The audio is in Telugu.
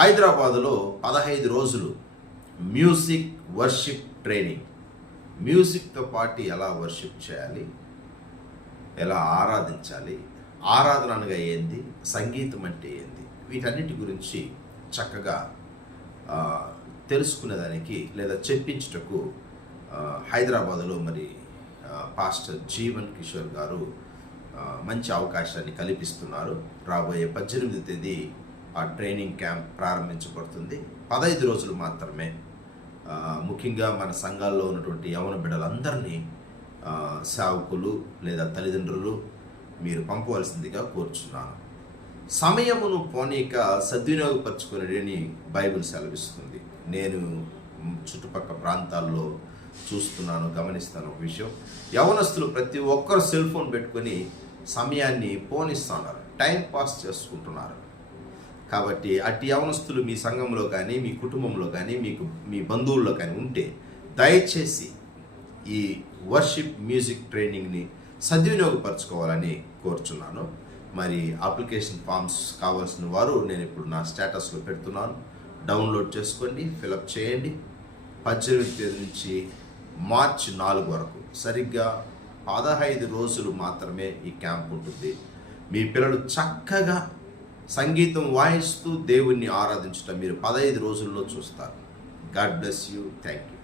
హైదరాబాదులో 15 రోజులు మ్యూజిక్ వర్షిప్ ట్రైనింగ్. మ్యూజిక్తో పాటు ఎలా వర్షిప్ చేయాలి, ఎలా ఆరాధించాలి, ఆరాధన అనగా ఏంది, సంగీతం అంటే ఏంది, వీటన్నిటి గురించి చక్కగా తెలుసుకునేదానికి లేదా చెప్పించుటకు హైదరాబాదులో మరి పాస్టర్ జీవన్ కిషోర్ గారు మంచి అవకాశాన్ని కల్పిస్తున్నారు. రాబోయే 18వ తేదీ ఆ ట్రైనింగ్ క్యాంప్ ప్రారంభించబడుతుంది. 15 రోజులు మాత్రమే. ముఖ్యంగా మన సంఘాల్లో ఉన్నటువంటి యవన బిడ్డలందరినీ సేవకులు లేదా తల్లిదండ్రులు మీరు పంపవలసిందిగా కోరుచున్నాను. సమయమును పోనీక సద్వినియోగపరచుకునేని బైబిల్ సెలవిస్తుంది. నేను చుట్టుపక్కల ప్రాంతాల్లో చూస్తున్నాను, గమనిస్తాను ఒక విషయం. యవనస్తులు ప్రతి ఒక్కరు సెల్ ఫోన్ పెట్టుకొని సమయాన్ని పోనిస్తున్నారు, టైం పాస్ చేసుకుంటున్నారు. కాబట్టి అట్టి యవనస్తులు మీ సంఘంలో కానీ, మీ కుటుంబంలో కానీ, మీ బంధువుల్లో కానీ ఉంటే దయచేసి ఈ వర్షిప్ మ్యూజిక్ ట్రైనింగ్ని సద్వినియోగపరచుకోవాలని కోరుచున్నాను. మరి అప్లికేషన్ ఫామ్స్ కావాల్సిన వారు నేను ఇప్పుడు నా స్టేటస్లో పెడుతున్నాను, డౌన్లోడ్ చేసుకోండి, ఫిలప్ చేయండి. 18వ తేదీ నుంచి మార్చి 4 వరకు సరిగ్గా 15 రోజులు మాత్రమే ఈ క్యాంప్ ఉంటుంది. మీ పిల్లలు చక్కగా సంగీతం వాయిస్తూ దేవుణ్ణి ఆరాధించడం మీరు 15 రోజుల్లో చూస్తారు. God bless you. Thank you.